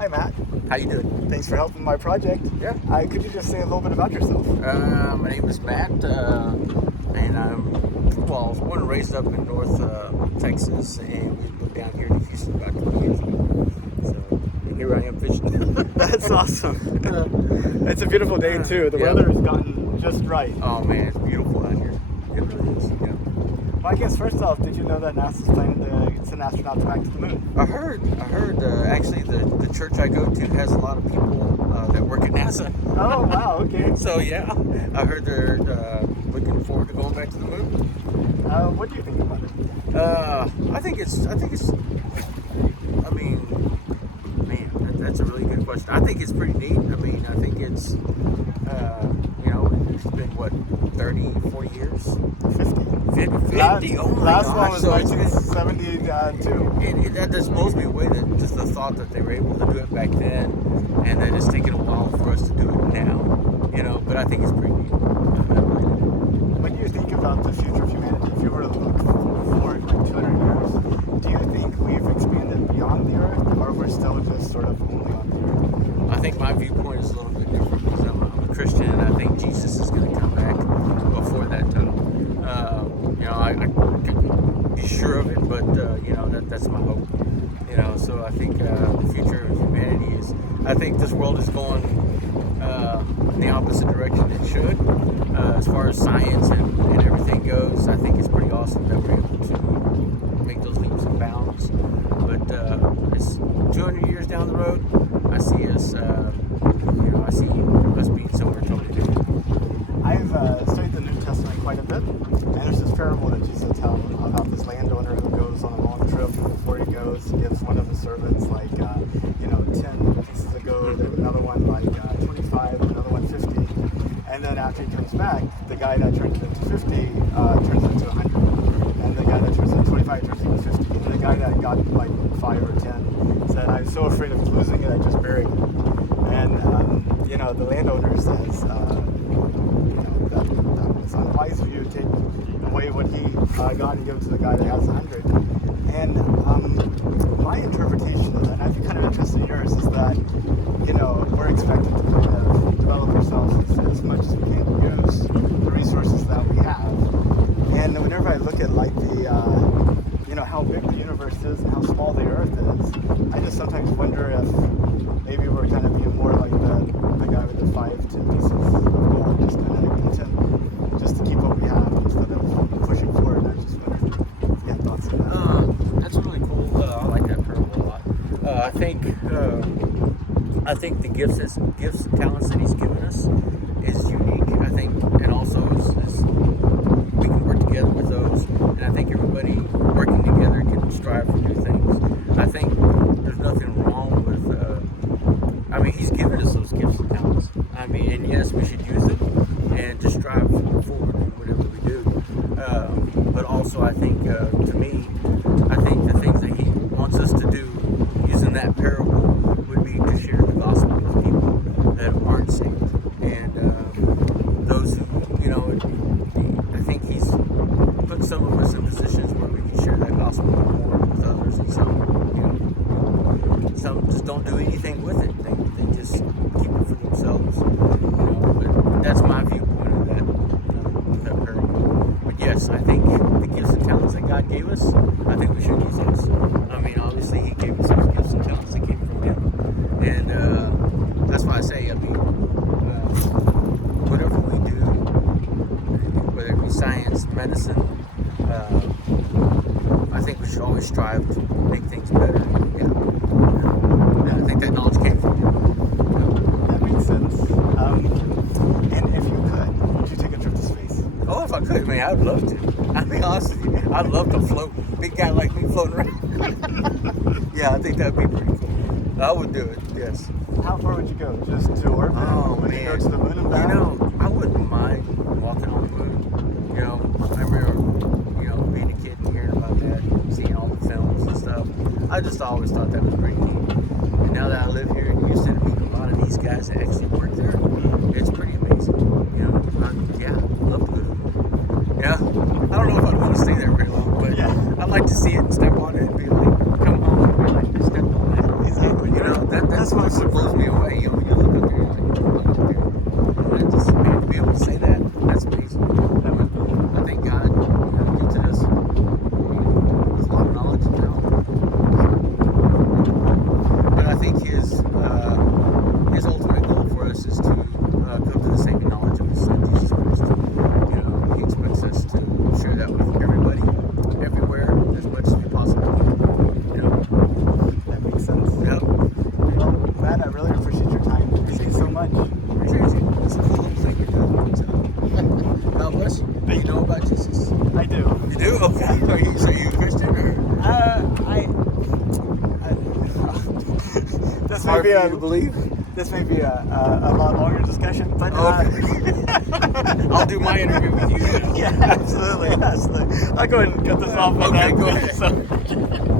Hi, Matt. How you doing? Thanks for helping my project. Yeah. Could you just say a little bit about yourself? My name is Matt, and I was born and raised up in North Texas, and we moved down here to Houston about 20 years ago. So here I am fishing. That's awesome. It's a beautiful day too. The weather has gotten just right. Oh man, it's beautiful out here. It really is. Yeah. Well, I guess first off, did you know that NASA's planning to send astronauts back to the moon? I heard. Actually, the church I go to has a lot of people that work at NASA. Oh wow, okay. So yeah, I heard they're looking forward to going back to the moon. What do you think about it? I think it's. I mean, man, that's a really good question. I think it's pretty neat. I mean, I think it's. It's been what, 30, 40 years? 50. Oh my Last gosh. one was So like it's been 72. that just blows me away, that just the thought that they were able to do it back then, and that it's taken a while for us to do it now. But I think it's pretty neat. What do you think about the future of humanity? If you were to look forward like 200 years, do you think we've expanded beyond the Earth, or we're still just sort of only on the Earth? I think my viewpoint is a little bit different because I'm a Christian, and I think Jesus is going to come back before that time. I couldn't be sure of it, but that's my hope. So I think the future of humanity is. I think this world is going in the opposite direction it should, as far as science and everything goes. I think it's pretty awesome that we're able to make those leaps and bounds. But it's 200 years down the road. I see us. I see us being somewhere totally different. I've studied the New Testament quite a bit, and there's this parable that Jesus tells about this landowner who goes on a long trip. Before he goes, he gives one of his servants 10 pieces of gold, and another one 25, and another one 50. And then after he comes back, the guy that turned it into 50 turns it into 100, and the guy that turns it into 25 turns it into 50, and the guy that got 5 or 10 said, "I'm so afraid of losing it, I just buried it." And the landowner says, that was unwise of you to take away what he got and give it to the guy that has 100. And my interpretation of that, and I'd be kind of interested in yours, is that we're expected to kind of develop ourselves as much as we can, use the resources that we have. And whenever I look at how big the universe is and how small the Earth is, I just sometimes wonder if maybe we're kind of being more like the guy with the 5, 10 pieces of gold, just kind of content, just to keep what we have instead of pushing forward. I just wondered if you had thoughts on that. That's really cool. I like that parable a lot. I think the gifts and talents that he's given us is unique. I think, and also is we can work together with those, and I think everybody working together can strive for new things. I think there's nothing wrong with. He's given us those gifts and talents. And yes, we should use them and just strive forward in whatever we do. But also, I think, to me, I think the things that he wants us to do, using that parable, would be to share the gospel with people that aren't saved, and those who, I think he's put some of us in positions where we can share that gospel more with others, and some just don't do anything with it. They just keep it for themselves. But that's my viewpoint of that parable. But yes, I think the gifts and talents that God gave us, I think we should use those. Obviously, he gave us those gifts and talents that came from him, and that's why I say, whatever we do, whether it be science, medicine, I think we should always strive to make things better. I think that knowledge came from him. That makes sense. And if you could, would you take a trip to space? Oh, if I could, man, I'd love to. I mean, honestly, I'd love to float. Big guy like me floating around. Yeah, I think that'd be pretty cool. I would do it, yes. How far would you go? Just to orbit? Oh, would man. you go to the moon and back? I wouldn't mind walking on the moon. I remember, being a kid and hearing about that, seeing all the films and stuff. I just always thought that was pretty neat. And now that I live here in Houston and meet a lot of these guys that actually work there, it's pretty amazing. I'd love to go to the moon. Yeah, I don't know if I'd want to stay there very long, but I'd like to see it and step on it and be like, come home and be like, I stepped on that. Exactly. That that's what blows me away. You look up there, you're like, look up there. And just man, to be able to say that, that's amazing. I think God, gifted us with a lot of knowledge now. But I think his ultimate goal for us is to come to the saving knowledge of his Son, Jesus Christ. He expects us to share that with everybody, everywhere, as much as we possibly can. That makes sense. Yep. Well, Matt, I really appreciate your time. Thank you so much. Appreciate you. It's a cool little thing you're doing. So, God bless you. Do you know about Jesus? I do. You do? Okay. Are you a Christian or? This Hard may be for you to believe? This may be a lot longer discussion, but I'll do my interview with you now. yeah, absolutely. I'm going to cut this off. Okay, go ahead. So.